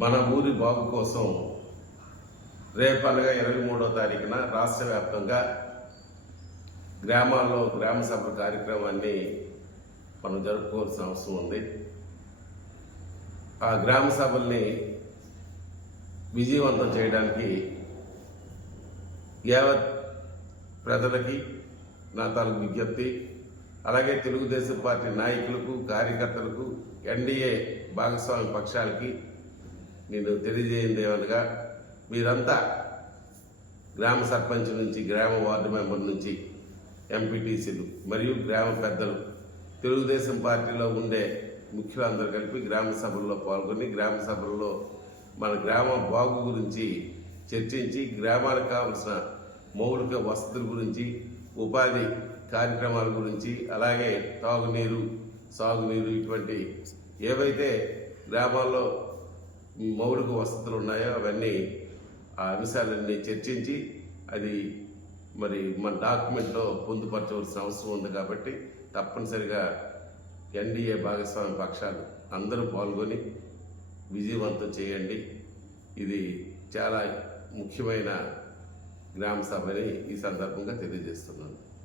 మన ఊరి బాగు కోసం రేపనగా ఇరవై మూడో తారీఖున రాష్ట్ర వ్యాప్తంగా గ్రామాల్లో గ్రామ సభ కార్యక్రమాన్ని మనం జరుపుకోవాల్సిన అవసరం ఉంది. ఆ గ్రామ సభల్ని విజయవంతం చేయడానికి యావత్ ప్రజలకి నా తాలూకు విజ్ఞప్తి అలాగే తెలుగుదేశం పార్టీ నాయకులకు కార్యకర్తలకు ఎన్డీఏ భాగస్వామి పక్షాలకి నేను తెలియజేయండి ఏమనగా మీరంతా గ్రామ సర్పంచ్ నుంచి గ్రామ వార్డు మెంబర్ నుంచి ఎంపీటీసీలు మరియు గ్రామ పెద్దలు తెలుగుదేశం పార్టీలో ఉండే ముఖ్యులందరూ కలిపి గ్రామ సభల్లో పాల్గొని గ్రామ సభల్లో మన గ్రామ బాగు గురించి చర్చించి గ్రామాలకు కావలసిన మౌలిక వసతుల గురించి ఉపాధి కార్యక్రమాల గురించి అలాగే తాగునీరు సాగునీరు ఇటువంటి ఏవైతే గ్రామాల్లో మౌలిక వసతులు ఉన్నాయో అవన్నీ ఆ అంశాలన్నీ చర్చించి అది మరి మన డాక్యుమెంట్లో పొందుపరచవలసిన అవసరం ఉంది కాబట్టి తప్పనిసరిగా ఎన్డీఏ భాగస్వామి పక్షాలు అందరూ పాల్గొని విజయవంతం చేయండి. ఇది చాలా ముఖ్యమైన గ్రామ సభని ఈ సందర్భంగా తెలియజేస్తున్నాను.